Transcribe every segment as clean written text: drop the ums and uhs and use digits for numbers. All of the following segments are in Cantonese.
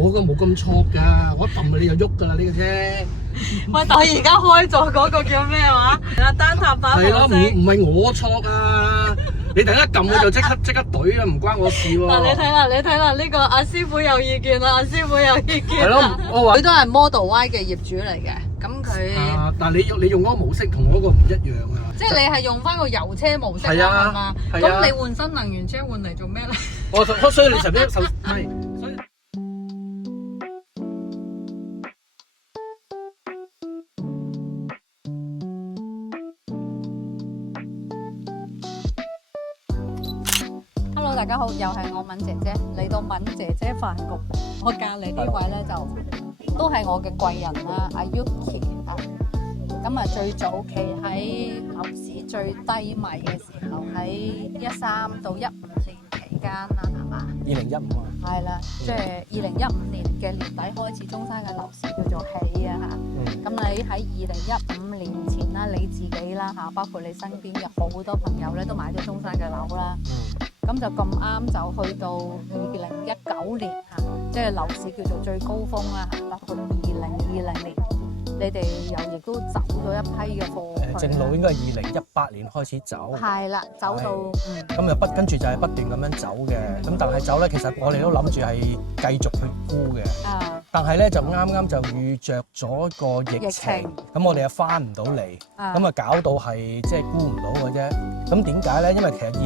我個冇咁錯㗎，我一撳你就喐㗎啦呢個車。喂，但係而家開咗嗰個叫咩話？單塔板係咯，模式。唔係我錯啊！你突然間撳佢就即刻懟啊，唔關我事喎。嗱，你睇啦，呢個阿師傅有意見啦，阿師傅有意見。係咯，我話佢都係 Model Y 嘅業主嚟嘅，咁佢啊，但係你用嗰個模式同我嗰個唔一樣啊。即係你係用翻個油車模式係啊係嘛？係啊咁你換新能源車換嚟做咩咧？所以你頭先係，所以。Hello， 大家好，又係我敏姐姐嚟到敏姐姐飯局。我隔離呢位咧就都係我嘅貴人啦，阿 Yuki 啊。咁啊，最早期喺樓市最低迷嘅時候，喺13到15年期間啦，係嘛2015啊。係啦，即係2015年嘅年底開始，中山嘅樓市叫做起啊嚇。咁你喺2015年前啦，你自己啦嚇，包括你身邊嘅好多朋友咧，都買咗中山嘅樓啦。咁就咁啱就去到2019年嚇，即係樓市叫做最高峰啦，包括2020年，你哋又亦都走咗一批嘅貨。正路應該係2018年開始走。係啦，走到咁又跟住就係不斷咁樣走嘅。咁但係走咧，其實我哋都諗住係繼續去沽嘅。但係咧就啱就遇着咗個疫情，咁我哋又翻唔到嚟，咁啊搞到係即係沽唔到嘅啫。咁點解咧？因為其實2015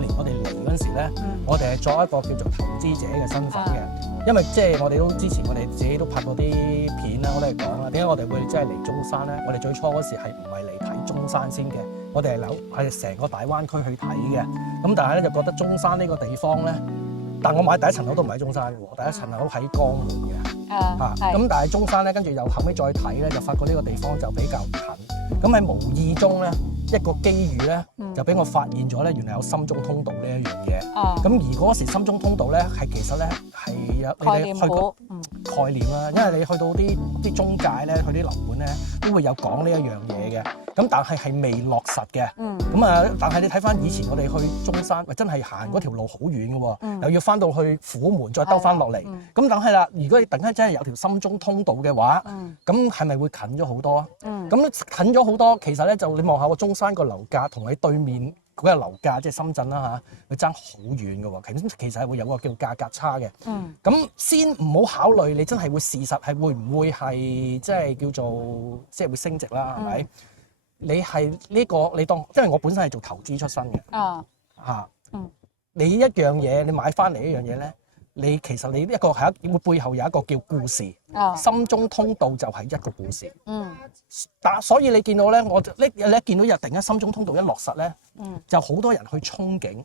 年我哋嚟嗰陣時咧，我哋係作一個叫做投資者嘅身份嘅。因為即係我哋都之前我哋自己都拍過啲片啦，我都係講啦。點解我哋會即係嚟中山咧？我哋最初嗰時係唔係嚟睇中山先嘅？我哋係成個大灣區去睇嘅。咁但係咧就覺得中山呢個地方咧，但我買第一層樓都唔喺中山嘅喎，第一層樓喺江門嘅。咁但係中山咧，跟住又後尾再睇咧，就發覺呢個地方就比較近。咁喺無意中咧，一個機遇咧，就俾我發現咗咧，原來有深中通道呢一樣嘢。咁而嗰時深中通道咧，係其實咧係有概念股概念啦，因為你去到啲中介咧，去啲樓盤咧，都會有講呢一樣嘢嘅。咁但係未落實嘅。但係你睇翻以前我哋去中山，真係行嗰條路好遠嘅喎，又要翻到去虎門再兜翻落嚟。咁梗係啦，如果你突然間真係有條深中通道嘅話，咁係咪會近咗好多啊？咁近咗好多，其實咧就你望下個中山個樓價同你對面嗰個樓價，即係深圳啦嚇，佢爭好遠嘅喎。其實係會有個叫價格差嘅。咁先唔好考慮你真係會事實係會唔會係即係叫做即係會升值啦，係咪？你係呢個你當，因為我本身係做投資出身嘅。你一樣嘢你買翻嚟一樣嘢咧，你其實你一個係會背後有一個叫故事。深中通道就係一個故事。所以你見到咧，你一見到突然間深中通道一落實咧，就好多人去憧憬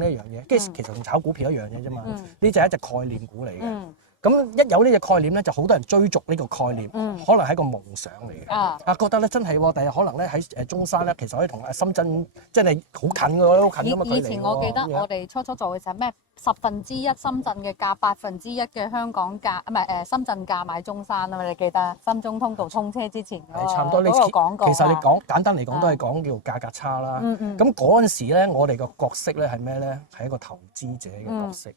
呢一樣嘢。跟住其實同炒股票一樣嘢啫嘛。呢就係一隻概念股嚟嘅。咁一有呢隻概念咧，就好多人追逐呢個概念，可能係一個夢想嚟嘅。覺得咧真係喎，第日可能咧喺中山咧，其實可以同深圳真係好近嘅喎，好近咁嘅距離。以前我記得我哋初做嘅時候咩1/10深圳嘅價1/8嘅香港價，唔係深圳價買中山啊嘛？你記得深中通道通車之前差唔多呢個廣告。其實你講簡單嚟講都係講叫價格差啦。咁嗰陣時咧，我哋個角色咧係咩咧？係一個投資者嘅角色。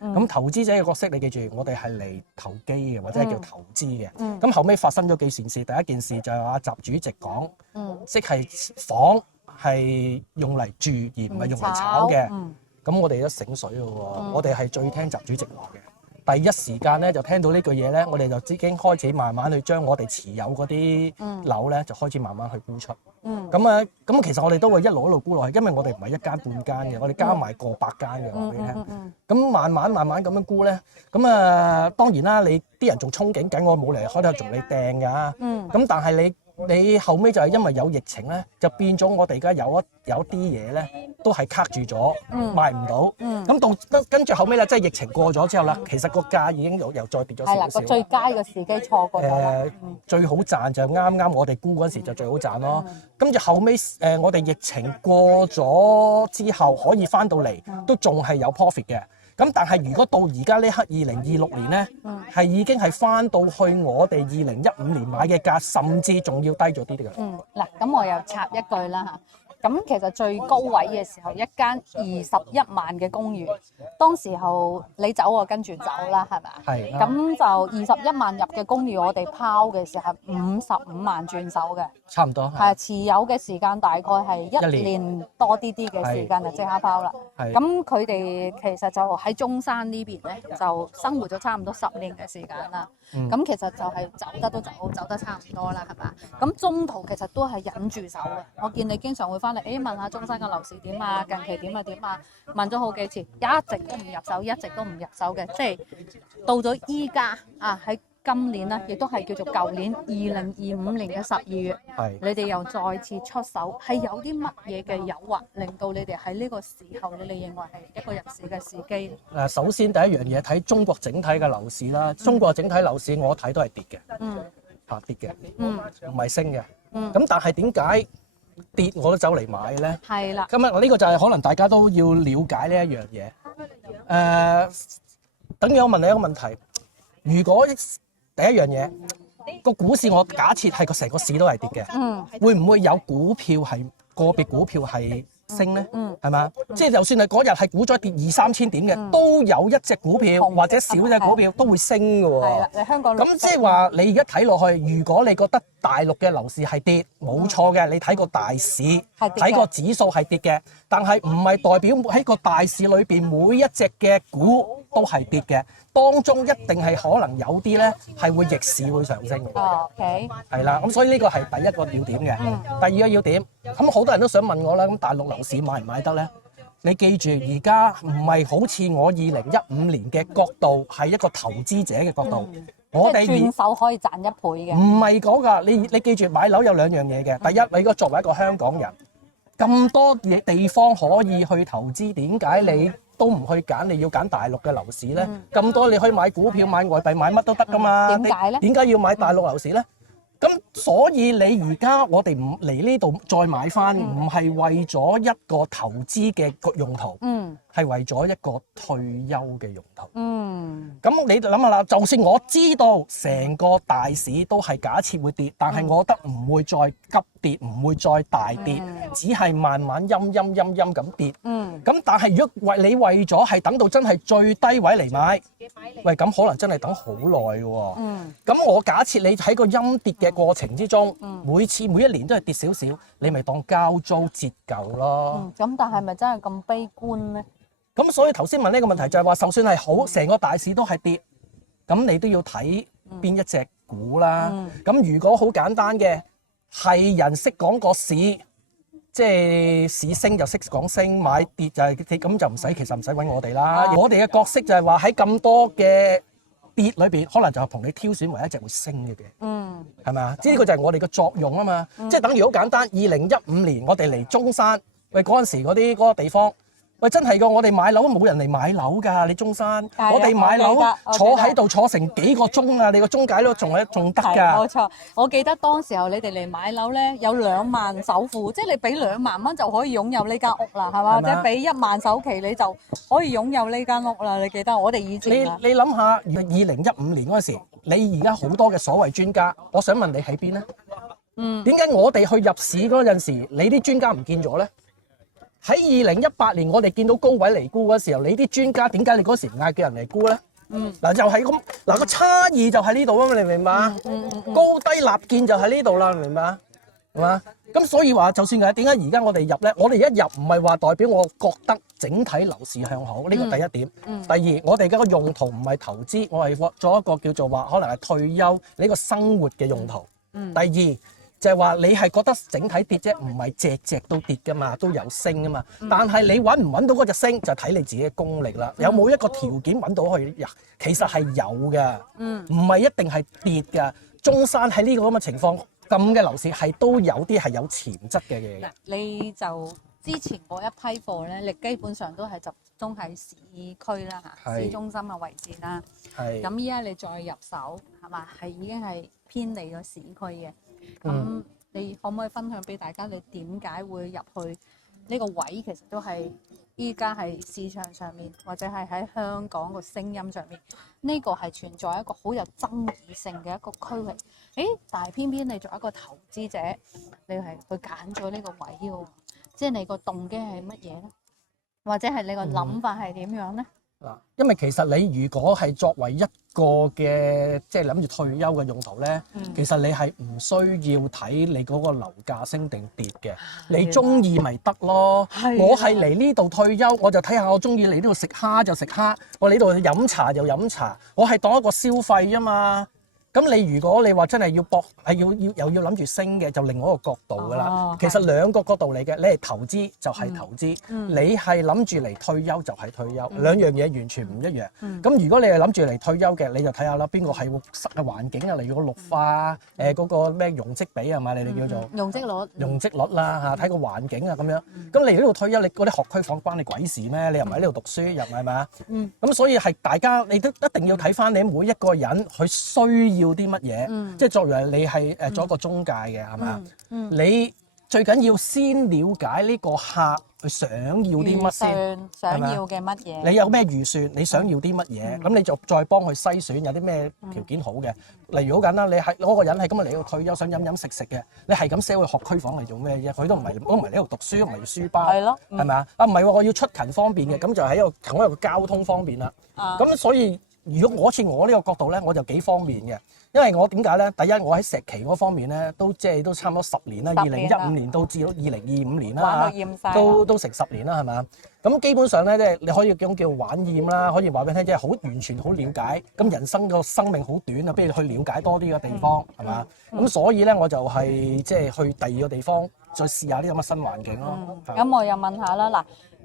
咁投資者嘅角色，你記住，我哋係嚟投機嘅，或者係叫投資嘅。咁後尾發生咗幾件事，第一件事就係阿習主席講，即係房係用嚟住而唔係用嚟炒嘅。咁我哋都醒水咯喎，我哋係最聽習主席話嘅。第一時間咧就聽到呢句嘢咧，我哋就已經開始慢慢去將我哋持有嗰啲樓咧，就開始慢慢去沽出。咁其實我哋都會一路沽落去，因為我哋唔係一間半間嘅，我哋加埋過百間嘅話俾你聽。咁慢慢咁樣沽咧，當然啦，你啲人仲憧憬緊，我冇嚟開頭同你掟㗎。咁但係你後尾就係因為有疫情咧，就變咗我哋而家有啲嘢咧都係卡住咗，賣唔到。咁跟住後尾咧，即係疫情過咗之後啦，其實個價已經又再跌咗少少。係啦，個最佳嘅時機錯過咗。最好賺就啱我哋沽嗰陣時就最好賺咯。跟住後尾我哋疫情過咗之後可以翻到嚟，都仲係有 profit 嘅。咁但係如果到而家呢刻2026年咧，係已經係翻到去我哋2015年買嘅價，甚至仲要低咗啲嘅。嗱，咁我又插一句啦嚇。咁其實最高位嘅時候，一間21萬嘅公寓，當時候你走我跟住走啦，係咪啊？係咁就21萬入嘅公寓，我哋拋嘅時候係55萬轉手嘅，差唔多係持有嘅時間大概係一年多啲嘅時間就即刻拋啦。咁佢哋其實就喺中山呢邊咧，就生活咗差唔多10年嘅時間啦。咁其實就係走得都走得差唔多啦，係嘛？咁中途其實都係忍住手嘅。我見你經常會翻嚟，問下中山嘅樓市點啊，近期點啊，問咗好幾次，一直都唔入手，一直都唔入手嘅。即係到咗依家啊，喺今年啦，亦都係叫做舊年2025年嘅12月，你哋又再次出手，係有啲乜嘢嘅誘惑，令到你哋喺呢個時候，你哋認為係一個入市嘅時機？首先第一樣嘢睇中國整體嘅樓市啦，中國整體樓市我睇都係跌嘅，跌嘅，唔係升嘅。咁但係點解跌我都走嚟買咧？係啦。咁啊，呢個就係可能大家都要了解呢一樣嘢。等於我問你一個問題，如果第一樣嘢個股市，我假設係成個市都係跌嘅，會唔會有個別股票係升咧？係嘛？即係就算係嗰日係股災跌2-3千點嘅，都有一隻股票或者少隻股票都會升嘅喎。係啦，你香港咁即係話你而家睇落去，如果你覺得大陸嘅樓市係跌，冇錯嘅，你睇個大市，睇個指數係跌嘅，但係唔係代表喺個大市裏邊每一隻嘅股都係跌嘅，當中一定係可能有啲咧係會逆市會上升嘅。OK。係啦，咁所以呢個係第一個要點嘅。第二個要點，咁好多人都想問我啦，咁大陸樓市買唔買得咧？你記住，而家唔係好似我2015年嘅角度，係一個投資者嘅角度。我哋轉手可以賺1倍嘅。唔係講㗎，你記住買樓有2樣嘢嘅。第一，你如果作為一個香港人，咁多嘢地方可以去投資，點解你都唔去揀？你要揀大陸嘅樓市咧？咁多你可以買股票、買外幣、買乜都得㗎嘛？點解咧？點解要買大陸樓市咧？咁所以你而家我哋唔嚟呢度再買翻，唔係為咗一個投資嘅用途，係為咗一個退休嘅用途。咁你諗下啦，就算我知道成個大市都係假設會跌，但係我覺得唔會再急跌，唔會再大跌，只係慢慢陰咁跌。咁但係如果你為咗係等到真係最低位嚟買，喂，咁可能真係等好耐嘅喎。咁我假設你喺個陰跌嘅過程之中，每一年都係跌少少，你咪當交租折舊咯。咁但係咪真係咁悲觀咧？咁所以頭先問呢個問題就係話，就算係好成個大市都係跌，咁你都要睇邊一隻股啦。咁如果好簡單嘅，係人識講個市，即係市升就識講升，買跌就係跌，咁就唔使，其實唔使揾我哋啦。我哋嘅角色就係話喺咁多嘅跌裏邊，可能就係同你挑選唯一一隻會升嘅嘅，係咪啊？即係呢個就係我哋嘅作用啊嘛。即係等於好簡單，2015年我哋嚟中山，喂，嗰陣時嗰個地方。喂，真係㗎，我哋買樓冇人嚟買樓㗎。你中山，我哋買樓坐喺度坐成幾個鐘啊！你個中介都仲得㗎。冇錯，我記得當時候你哋嚟買樓咧，有2萬首付，即係你俾2萬蚊就可以擁有呢間屋啦，係嘛？或者俾1萬首期你就可以擁有呢間屋啦。你記得我哋以前你諗下，2015年嗰陣時，你而家好多嘅所謂專家，我想問你喺邊咧？點解我哋去入市嗰陣時，你啲專家唔見咗咧？喺2018年，我哋見到高位嚟沽嗰時候，你啲專家點解你嗰時唔嗌叫人嚟沽咧？嗱就係咁，嗱個差異就喺呢度啊嘛，你明嘛？高低立見就喺呢度啦，明唔明啊？係嘛？咁所以話，就算係點解而家我哋入咧，我哋一入唔係話代表我覺得整體樓市向好，呢個第一點。第二，我哋嘅個用途唔係投資，我係做一個叫做話可能係退休呢個生活嘅用途。第二。就係話你係覺得整體跌啫，唔係隻都跌噶嘛，都有升噶嘛。但係你揾唔揾到嗰隻升，就睇你自己嘅功力啦。有冇一個條件揾到去？其實係有嘅，唔係一定係跌嘅。中山喺呢個咁嘅情況，咁嘅樓市係都有啲係有潛質嘅嘢嘅。你就之前嗰一批貨咧，你基本上都係集中喺市區啦嚇，市中心嘅位置啦。咁依家你再入手係嘛？係已經係偏離咗市區嘅。咁你可唔可以分享俾大家，你點解會入去呢個位？其實都係依家係市場上面，或者係喺香港個聲音上面，呢個係存在一個好有爭議性嘅一個區域。但係偏偏你作為一個投資者，你係去揀咗呢個位喎，即係你個動機係乜嘢咧？或者係你個諗法係點樣咧？嗱，因為其實你如果係作為一個嘅即係諗住退休嘅用途咧，其實你係唔需要睇你嗰個樓價升定跌嘅，你中意咪得咯。我係嚟呢度退休，我就睇下我中意嚟呢度食蝦就食蝦，我嚟呢度飲茶就飲茶，我係當一個消費啫嘛。咁你如果你話真係要搏，係又要諗住升嘅，就另外一個角度㗎啦。其實兩個角度嚟嘅，你係投資就係投資，你係諗住嚟退休就係退休，兩樣嘢完全唔一樣。咁如果你係諗住嚟退休嘅，你就睇下啦，邊個係實嘅環境啊，例如個綠化嗰個咩容積比係嘛，你哋叫做容積率啦嚇，睇個環境啊咁樣。咁你嚟呢度退休，你嗰啲學區房關你鬼事咩？你又唔喺呢度讀書，又唔係咪啊？咁所以係大家你都一定要睇翻你每一個人佢需要啲乜嘢，即係作為你係做一個中介嘅係咪啊？你最緊要先了解呢個客佢想要啲乜先，想要嘅乜嘢？你有咩預算？你想要啲乜嘢？咁你就再幫佢篩選有啲咩條件好嘅。例如好簡單，你係嗰個人係今日嚟到退休想飲飲食食嘅，你係咁 sell 去學區房嚟做咩啫？佢都唔係嚟呢度讀書，唔係書包，係咯，係咪啊？啊唔係喎，我要出勤方便嘅，咁就喺同一個交通方便啦。咁所以如果似我呢個角度咧，我就幾方便嘅。因為我點解咧？第一，我喺石岐嗰方面咧，都差唔多10年啦，2015年到至到2025年啦，都成10年啦，係咪啊？咁基本上咧，即係你可以叫玩厭啦，可以話俾你聽，即係好完全好了解。咁人生個生命好短啊，不如去了解多啲嘅地方，係嘛？咁所以咧，我就係即係去第二個地方，再試下呢咁嘅新環境咯。咁我又問下啦，嗱，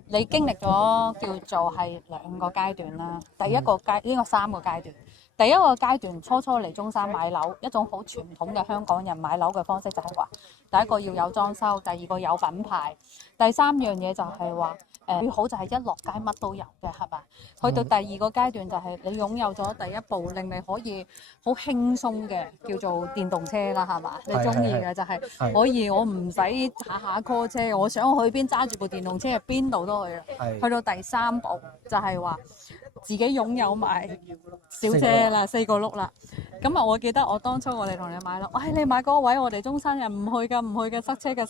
你經歷咗叫做係2個階段啦，第一個呢個3個階段。第一個階段初嚟中山買樓，一種好傳統嘅香港人買樓嘅方式就係話，第一個要有裝修，第二個有品牌，第3樣嘢就係話最好就係一落街乜都有嘅，係嘛？去到第2個階段就係你擁有咗第一步，令你可以好輕鬆嘅叫做電動車啦，係嘛？你中意嘅就係可以我唔使下 call 車，我想去邊揸住部電動車，邊度都去啦。去到第3步就係話自己擁有埋小車啦，4個轆啦。咁啊，我記得我當初我哋同你買樓，你買嗰個位，我哋中山人唔去㗎，塞車㗎。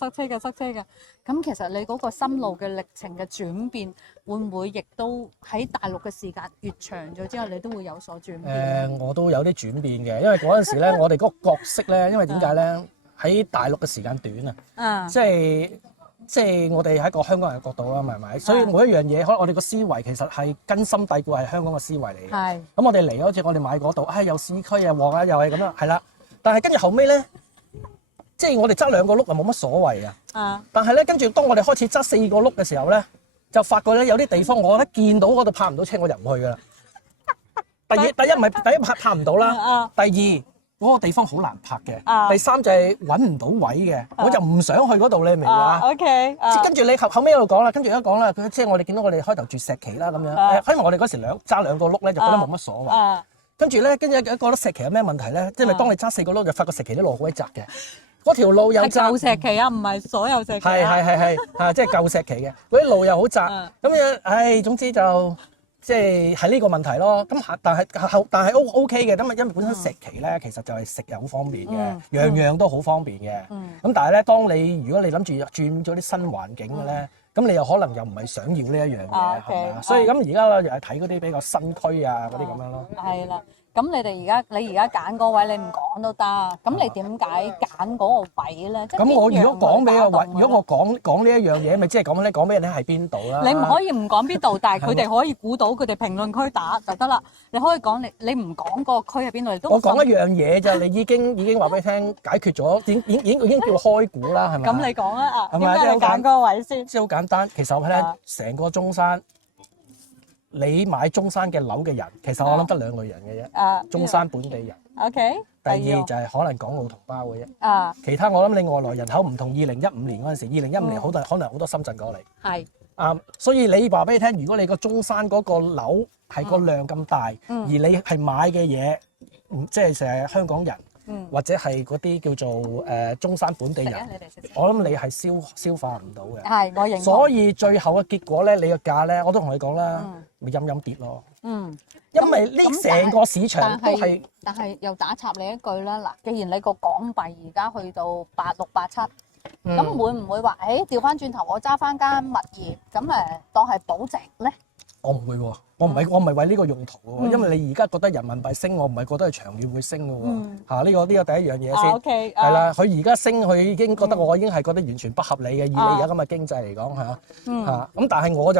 咁其實你嗰個心路嘅歷程嘅轉變，會唔會亦都喺大陸嘅時間越長咗之後，你都會有所轉變？我都有啲轉變嘅，因為嗰陣時咧，我哋嗰個角色咧，因為點解咧？喺大陸嘅時間短啊，即係我哋喺一個香港人嘅角度啦，係咪？所以每一樣嘢，可能我哋個思維其實係根深蒂固係香港嘅思維嚟嘅。咁我哋嚟嗰次，我哋買嗰度，又市區又旺啊，又係咁樣，係啦。但係跟住後尾咧，即係我哋揸2個轆就冇乜所謂啊。但係咧，跟住當我哋開始揸4個轆嘅時候咧，就發覺咧有啲地方我一見到嗰度泊唔到車，我就唔去㗎啦。第一唔係第一泊唔到啦，第二。嗰個地方好難泊嘅，第3就係揾唔到位嘅，我就唔想去嗰度，你明唔明啊？OK，跟住你後尾喺度講啦，跟住一講啦，佢即係我哋見到我哋開頭住石岐啦咁樣，因為我哋嗰時揸2個轆咧，就覺得冇乜所謂。跟住咧，跟住覺得石岐有咩問題咧？即係當你揸4個轆就發覺石岐啲路好鬼窄嘅，嗰條路又窄。舊石岐啊，唔係所有石岐。係即係舊石岐嘅，嗰啲路又好窄，咁樣，總之就。即係呢個問題咯，咁但係 OK 嘅，咁因為本身石岐咧，其實就係食又好方便嘅，樣樣都好方便嘅。咁但係咧，當你如果你諗住轉咗啲新環境嘅咧，咁你又可能又唔係想要呢一樣嘢，係咪啊？所以咁而家咧又係睇嗰啲比較新區啊嗰啲咁樣咯。係啦。咁你而家揀嗰位，你唔講都得。咁你點解揀嗰個位咧？咁我如果講俾個位，如果我講呢一樣嘢，咪即係講俾人聽係邊度啦？你唔可以唔講邊度，但係佢哋可以估到，佢哋評論區打就得啦。你可以講你唔講個區喺邊度，你都我講一樣嘢就你已經話俾你聽解決咗，已經叫開估啦，係咪？咁你講啊，點解你揀嗰個位先？即係好簡單，其實我咧成個中山。你買中山嘅樓嘅人，其實我諗得2類人嘅啫。中山本地人。OK。第二就係可能港澳同胞嘅啫。其他我諗你外來人口唔同2015年嗰陣時，2015年可能好多深圳過嚟。係。所以你話俾你聽，如果你個中山嗰個樓係個量咁大，而你係買嘅嘢，即係成日香港人。或者係嗰啲叫做中山本地人，我諗你係消化唔到嘅。係，我認同。所以最後嘅結果咧，你個價咧，我都同你講啦，咪陰跌咯。因為呢成個市場都係，但係又打插你一句啦。嗱，既然你個港幣而家去到86、87，咁會唔會話調翻轉頭我揸翻間物業咁當係保值咧？我唔會喎，我唔係為呢個用途喎，因為你而家覺得人民幣升，我唔係覺得係長遠會升嘅喎。呢個第一樣嘢先。OK。係啦，佢而家升，佢已經覺得我已經係覺得完全不合理嘅，以你而家咁嘅經濟嚟講嚇。咁但係我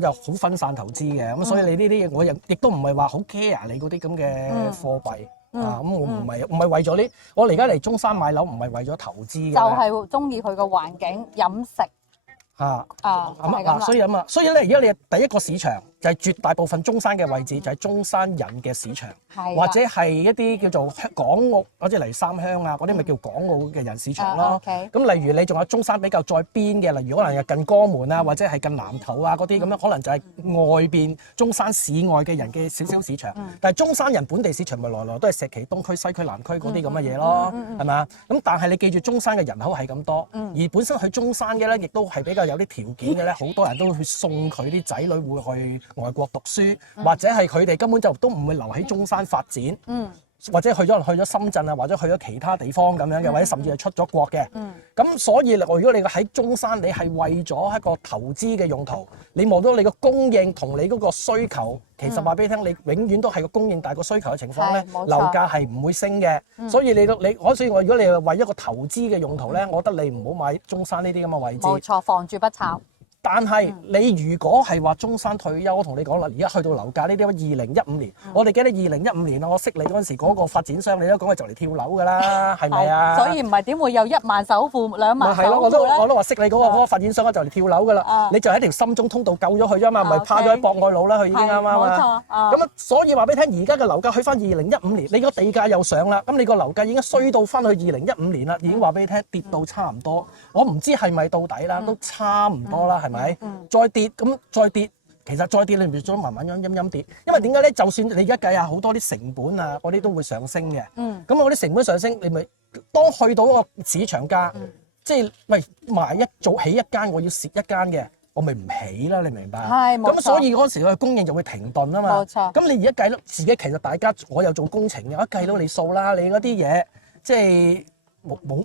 就好分散投資嘅，咁所以你呢啲我亦都唔係話好 care 你嗰啲咁嘅貨幣。咁我唔係為咗呢，我而家嚟中山買樓唔係為咗投資嘅。就係中意佢個環境、飲食。所以咧，而家你第一個市場就係絕大部分中山嘅位置就係中山人嘅市場，或者係一啲叫做港澳，或者例如三鄉啊嗰啲咪叫港澳嘅人市場咯。咁例如你仲有中山比較再邊嘅，例如可能係近江門啊，或者係近南頭啊嗰啲咁樣，可能就係外邊中山市外嘅人嘅少少市場。但係中山人本地市場咪來來都係石岐東區、西區、南區嗰啲咁嘅嘢咯，係咪啊？咁但係你記住中山嘅人口係咁多，而本身去中山嘅咧，亦都係比較有啲條件嘅咧，好多人都會去送佢啲仔女會去外國讀書，或者係佢哋根本就都唔會留喺中山發展，或者去咗深圳啊，或者去咗其他地方咁樣嘅，或者甚至係出咗國嘅。咁所以如果你喺中山，你係為咗一個投資嘅用途，你望到你個供應同你嗰個需求，其實話俾你聽，你永遠都係個供應大過需求嘅情況咧，樓價係唔會升嘅。所以如果你係為一個投資嘅用途咧，我覺得你唔好買中山呢啲咁嘅位置。冇錯，房住不炒。但係你如果係話中山退休，我同你講啦，而家去到樓價呢啲2015年，我哋記得2015年我識你嗰陣時嗰個發展商，你都講係就嚟跳樓㗎啦，係咪啊？所以唔係點會有1萬首付、2萬首付咧？我都話識你嗰個發展商就嚟跳樓㗎啦，你就喺條深中通道救咗佢啫嘛，唔係趴咗喺博愛路啦，佢已經啱啱啊。咁所以話俾你聽，而家嘅樓價去翻2015年，你個地價又上啦，咁你個樓價已經衰到翻去2015年啦，已經話俾你聽跌到差唔多，我唔知係咪到底啦，都差唔多啦，係咪？再跌，其實再跌你唔再慢慢陰跌，因為點解咧？就算你而家計下好多啲成本啊，嗰啲都會上升嘅。咁我啲成本上升，你咪當去到個市場價，即係喂早起一間，我要蝕一間嘅，我咪唔起啦，你明白？係，冇錯。咁所以嗰時個供應就會停頓啊嘛。冇錯。咁你而家計到自己，其實大家我又做工程嘅，我計到你數啦，你嗰啲嘢即係。冇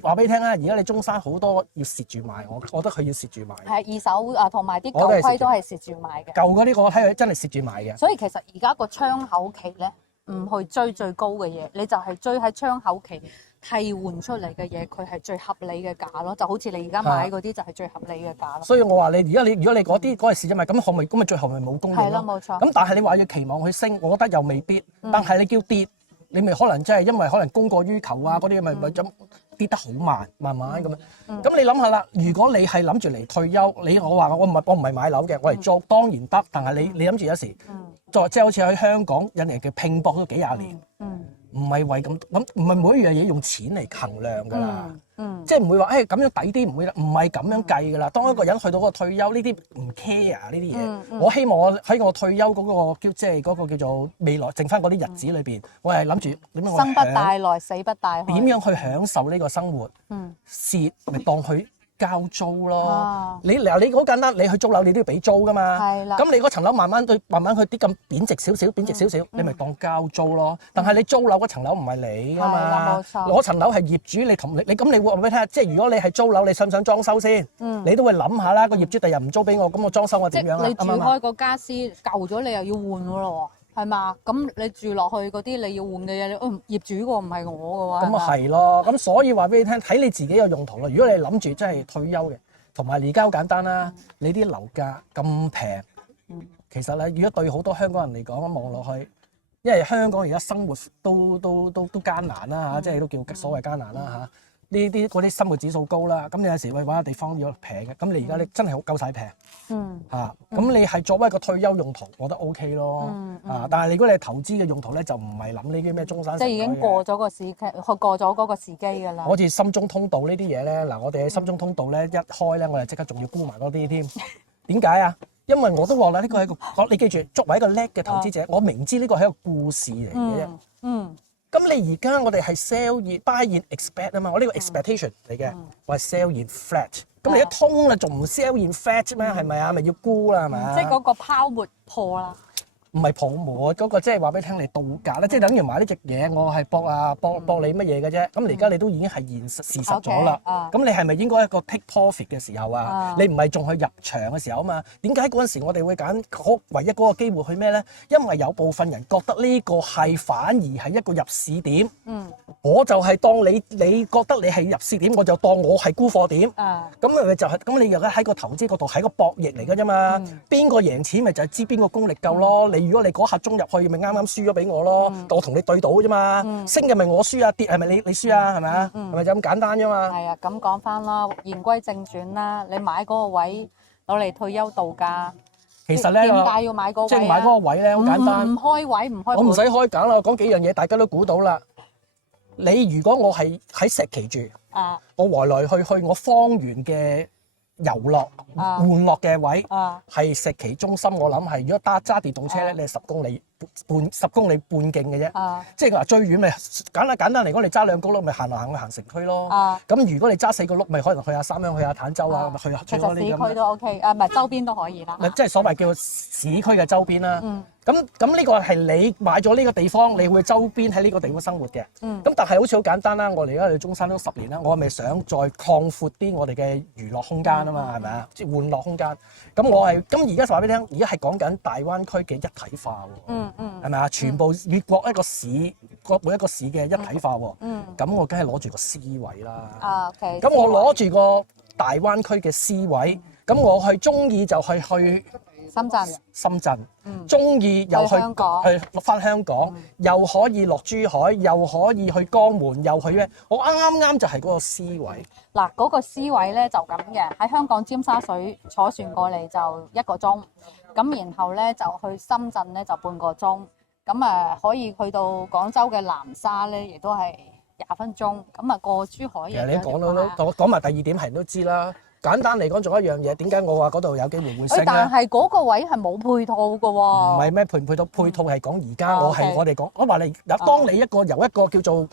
話俾你聽啦！而家你中山好多要蝕住賣，我覺得佢要蝕住賣。係二手同埋啲舊規都係蝕住賣嘅。舊嗰啲我睇佢真係蝕住賣嘅。所以其實而家個窗口期咧，唔去追最高嘅嘢，你就係追喺窗口期替換出嚟嘅嘢，佢係最合理嘅價咯。就好似你而家買嗰啲就係最合理嘅價咯。所以我話你如果你嗰啲係蝕住賣，咁咪最後咪冇供應咯。係啦，冇錯。咁但係你話要期望佢升，我覺得又未必。但係你叫跌。你咪可能真係因為可能供過於求啊，嗰啲咪咁跌得好慢咁樣。咁你諗下啦，如果你係諗住嚟退休，我唔係買樓嘅，我嚟租當然得。但係你諗住有時即係好似喺香港人哋叫拼搏咗幾廿年，唔係為咁唔係每一樣嘢用錢嚟衡量㗎啦。即係唔會話咁樣抵啲，唔係咁樣計㗎啦。當一個人去到嗰個退休，呢啲唔 care 呢啲嘢。我希望我喺我退休嗰個叫做未來剩翻嗰啲日子裏邊，我係諗住點樣生不帶來，死不帶去。點樣去享受呢個生活？蝕咪當佢交租咯。你好簡單，你去租樓你都要俾租㗎嘛。係啦。咁你嗰層樓慢慢去啲咁貶值少少，你咪當交租咯。但係你租樓嗰層樓唔係你㗎嘛。係啦，冇錯。嗰層樓係業主，你會話俾你聽，即係如果你係租樓，你想唔想裝修先？你都會諗下啦。個業主第日唔租俾我，咁我裝修我點樣啊？即係你住開個傢俬舊咗，你又要換㗎咯喎。係嘛？咁你住落去嗰啲你要換嘅嘢，業主個唔係我嘅喎。咁啊係咯，咁所以話俾你聽，睇你自己嘅用途咯。如果你諗住真係退休嘅，同埋而家好簡單啦，你啲樓價咁平，其實咧，如果對好多香港人嚟講，望落去，因為香港而家生活都艱難啦嚇，即係都叫所謂艱難啦嚇。嗰啲生活指數高啦，咁你有時揾下地方要平嘅，咁你而家你真係好夠晒平，咁你係作為一個退休用途，我覺得 OK 咯，但係如果你係投資嘅用途咧，就唔係諗呢啲咩中山。即係已經過咗個時期，過咗嗰個時機㗎啦。好似深中通道呢啲嘢咧，嗱我哋喺深中通道咧一開咧，我哋即刻仲要沽埋嗰啲添。點解啊？因為我都話啦，呢個係你記住，作為一個叻嘅投資者，我明知呢個係一個故事嚟嘅啫。咁你而家我哋係 sell in buy in expect 啊嘛，我呢個 expectation 嚟嘅，我係 sell in flat。咁你一通啦，仲唔 sell in flat 咩？係咪啊？咪要沽啦，係咪啊？即係嗰個泡沫破啦。唔係泡沫嗰個，即係話俾你聽你度假啦，即係等於買呢隻嘢，我係博你乜嘢嘅啫。咁而家你都已經係現實事實咗啦。咁你係咪應該一個 take profit 嘅時候啊？你唔係仲去入場嘅時候啊嘛？點解嗰陣時我哋會揀唯一嗰個機會去咩咧？因為有部分人覺得呢個係反而係一個入市點。我就係當你覺得你係入市點，我就當我係沽貨點。咁咪就係咁，你又喺個投資角度係個博弈嚟嘅啫嘛。邊個贏錢咪就係知邊個功力夠咯。如果你嗰刻中入去，咪啱啱輸咗俾我咯。我同你對賭啫嘛。升嘅咪我輸啊，跌係咪你輸啊？係咪啊？係咪就咁簡單啫嘛？係啊，咁講翻啦，言歸正傳啦，你買嗰個位攞嚟退休度假，其實咧點解要買嗰個位啊？即係買嗰個位咧，好簡單。唔開位唔開。我唔使開揀啦，講幾樣嘢大家都估到啦。你如果我係喺石岐住，我來來去去我方圓嘅遊樂玩樂嘅位係石岐中心，我諗係如果揸電動車咧，你係10公里半徑嘅啫。即係話最遠咪簡單嚟講，你揸2個轆咪行去行城區咯。咁如果你揸4個轆，咪可能去下三鄉、去下坦洲啊，去下。其實市區都 OK， 唔係周邊都可以啦。即係所謂叫市區嘅周邊啦。咁呢個係你買咗呢個地方，你會周邊喺呢個地方生活嘅。咁但係好似好簡單啦，我哋而家去中山都10年啦，我係咪想再擴闊啲我哋嘅娛樂空間啊嘛？係咪啊？即係玩樂空間。咁而家話俾你聽，而家係講緊大灣區嘅一體化喎。係咪啊？全部粵國一個市，每一個市嘅一體化喎。咁我梗係攞住個 C 位啦。咁我攞住個大灣區嘅 C 位，咁我係中意就去深圳，中意又去落翻香港，又可以落珠海，又可以去江門，又去咩？我啱就係嗰個 C 位。嗱，嗰個 C 位咧就咁嘅，喺香港尖沙咀坐船過嚟就1個鐘，咁然後咧就去深圳咧就半個鐘，咁可以去到廣州嘅南沙咧，亦都係20分鐘，咁過珠海。其實你講埋第二點係人都知啦。簡單嚟講，仲有一樣嘢，點解我話嗰度有機會會升咧？但係嗰個位係冇配套嘅喎。唔係咩配唔配套？配套係講而家我哋講，我話你當你由一個叫做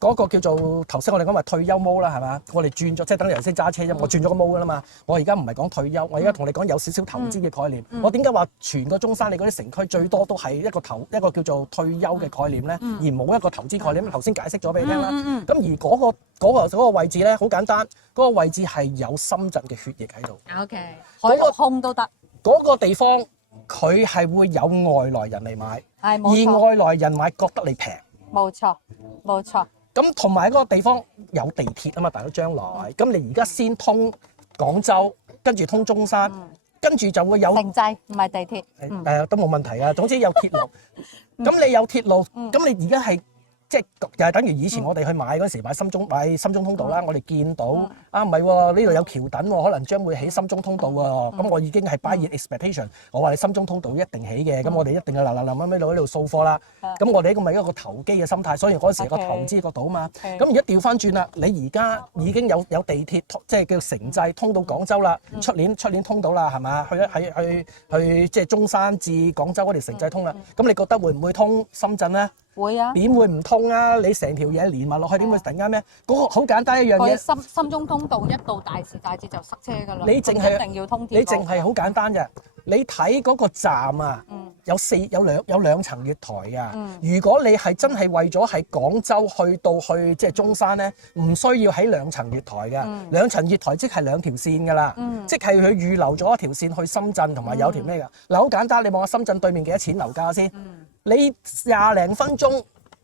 嗰個叫做頭先我哋講話退休模啦，係嘛？我哋轉咗，即係等於頭先揸車啫，我轉咗個模㗎啦嘛。我而家唔係講退休，我而家同你講有少少投資嘅概念。我點解話全個中山你嗰啲城區最多都係一個叫做退休嘅概念咧，而冇一個投資概念？頭先解釋咗俾你聽啦。咁而嗰個位置咧，好簡單，嗰個位置係有深圳嘅血液喺度。OK，海陸空都得。嗰個地方佢係會有外來人嚟買，而外來人買覺得你平。冇錯。咁同埋嗰個地方有地鐵啊嘛，大佬將來。咁你而家先通廣州，跟住通中山，跟住就會有城際，唔係地鐵。都冇問題啊。總之有鐵路。咁你有鐵路，咁你而家係。即係又係等於以前我哋去買嗰時買深中通道啦，我哋見到唔係喎，呢度有橋墩喎，可能將會起深中通道喎。咁我已經係 buy in expectation，我話你深中通道一定起嘅，咁我哋一定係嗱喺度掃貨啦。咁我哋呢個咪一個投機嘅心態，所以嗰時係個投資角度啊嘛。咁而家調翻轉啦，你而家已經有地鐵即係叫城際通到廣州啦，出年通到啦，係嘛？去即係中山至廣州嗰條城際通啦。咁你覺得會唔會通深圳咧？會啊，點會唔通啊？你成條嘢連埋落去，點會突然間咩？嗰個好簡單一樣嘢。深中通道一到大時大節就塞車㗎啦。你淨係一定要通鐵路。你淨係好簡單嘅，你睇嗰個站啊，有兩層月台㗎。如果你係真係為咗喺廣州去即係中山咧，唔需要喺2層月台㗎。2層月台即係2條線㗎啦。即係佢預留咗一條線去深圳，同埋有條咩㗎？嗱，好簡單，你望下深圳對面幾多錢樓價先？你20零分鐘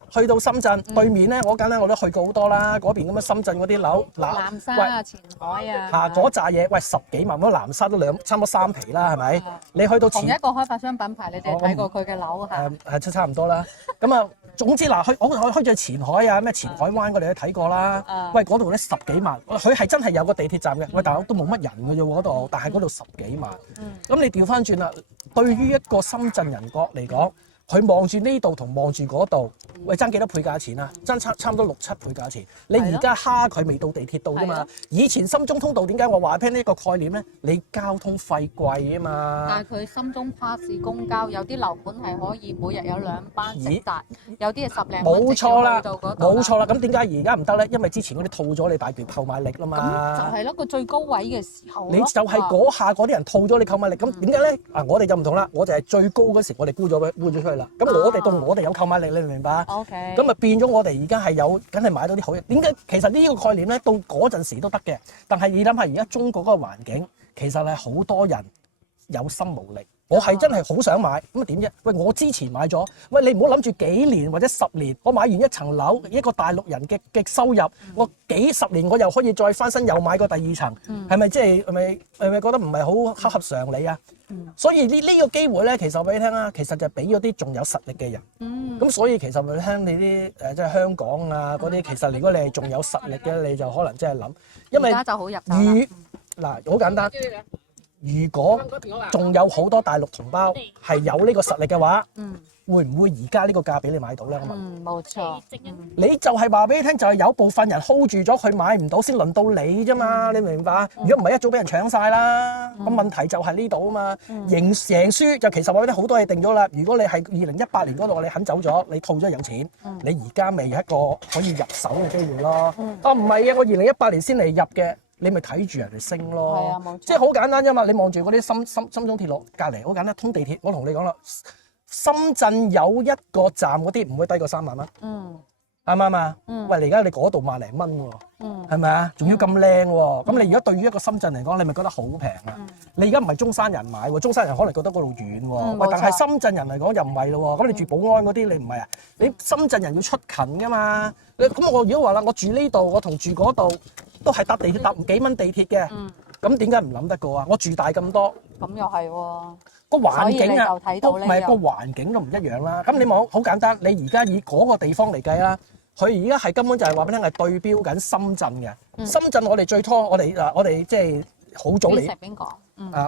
去到深圳對面咧，我都去過好多啦。嗰邊咁嘅深圳嗰啲樓，南沙啊、前海啊，嗰扎嘢，喂10幾萬，嗰南沙都差唔多3皮啦，係咪？你去到同一個開發商品牌，你哋睇過佢嘅樓係差唔多啦。咁啊，總之嗱，我開咗前海啊，咩前海灣嗰度都睇過啦。喂，嗰度咧10幾萬，佢係真係有個地鐵站嘅。喂，大佬都冇乜人嘅啫喎，嗰度，但係嗰度10幾萬。咁你調翻轉啦，對於一個深圳人角嚟講，佢望住呢度同望住嗰度，喂爭幾多倍價錢啊？爭差唔多6-7倍價錢。你而家蝦佢未到地鐵度啫嘛？以前深中通道點解我話聽呢個概念咧？你交通費貴啊嘛。但係佢深中巴士公交有啲樓盤係可以每日有2班直達，有啲係10零蚊冇錯啦，直接去到嗰度。冇錯啦。咁點解而家唔得咧？因為之前嗰啲套咗你大段購買力啦嘛。咁就係咯，個最高位嘅時候。你就係嗰下嗰啲人套咗你購買力，咁點解咧？我哋就唔同啦，我就係最高嗰時我哋沽咗出去啦。咁我哋到我哋有購買力，你明唔明白 OK。咁咪變咗我哋而家係有，梗係買到啲好嘢。點解？其實呢個概念咧，到嗰陣時都得嘅。但係你諗下，而家中國嗰個環境，其實係好多人有心無力。我係真係好想買，咁啊點啫？喂，我之前買咗，喂你唔好諗住幾年或者10年，我買完一層樓，一個大陸人嘅收入，我幾十年我又可以再翻身又買個第2層，係咪即係係咪覺得唔係好恰合常理啊？所以呢個機會咧，其實我俾你聽啦，其實就俾咗啲仲有實力嘅人。咁所以其實你聽你啲即係香港啊嗰啲，其實如果你係仲有實力嘅，你就可能真係諗，因為而家就好入手啦。嗱好簡單。如果仲有好多大陸同胞係有呢個實力嘅話，會唔會而家呢個價俾你買到咧？冇錯。你就係話俾你聽，就係有部分人 hold 住咗佢買唔到，先輪到你啫嘛，你明唔明白？如果唔係一早俾人搶晒啦。個問題就係呢度啊嘛，贏輸就其實話俾你好多嘢定咗啦。如果你係2018年嗰度你肯走咗，你套咗有錢，你而家咪有一個可以入手嘅機會咯。啊唔係啊，我2018年先嚟入嘅。你咪睇住人哋升咯，係啊，冇錯，即係好簡單啫嘛！你望住嗰啲深中鐵路隔離，好簡單，通地鐵。我同你講啦，深圳有一個站嗰啲唔會低過3萬蚊，啱唔啱啊？喂，你而家你嗰度萬零蚊喎，係咪啊？仲要咁靚喎，咁你而家對於一個深圳嚟講，你咪覺得好平啊？你而家唔係中山人買喎，中山人可能覺得嗰度遠喎，喂，但係深圳人嚟講又唔係咯喎，咁你住寶安嗰啲你唔係啊？你深圳人要出勤噶嘛？咁我如果話啦，我住呢度，我同住嗰度。都係搭地鐵搭幾蚊地鐵嘅，咁點解唔諗得過啊？我住大咁多，咁又係喎，個環境啊，都唔係個環境都唔一樣啦。咁你望好簡單，你而家以嗰個地方嚟計啦，佢而家係根本就係話俾你聽係對標緊深圳嘅。深圳我哋最初我哋即係好早嚟。邊個？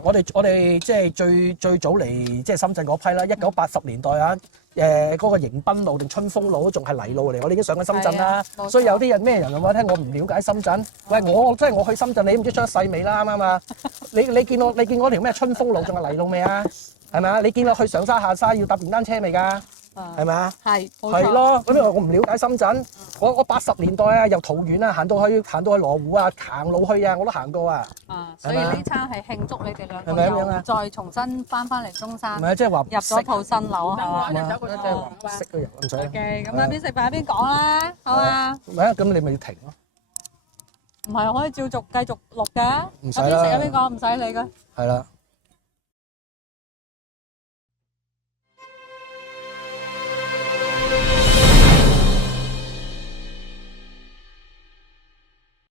我哋即係最早嚟即係深圳嗰批啦，1980年代啊。嗰個迎賓路定春風路都仲係泥路嚟，我哋已經上緊深圳啦。所以有啲人咩人話聽我唔了解深圳，喂我即係我去深圳，你唔知出咗世未啦啱啱啊？你見我條咩春風路仲係泥路未啊？係咪啊？你見我去上沙下沙要搭電單車未㗎？係咪啊？係咯，咁因為我唔了解深圳，我80年代啊，由桃園啊行到去羅湖啊，行路去啊，我都行過啊。所以呢餐係慶祝你哋兩個又再重新翻嚟中山，唔係即係話入咗套新樓係嘛？識嘅人唔使。OK，咁啊邊食飯邊講啦，好啊。唔係啊，咁你咪要停咯。唔係可以照續繼續錄㗎。唔使啦。邊食邊講，唔使理佢。係啦。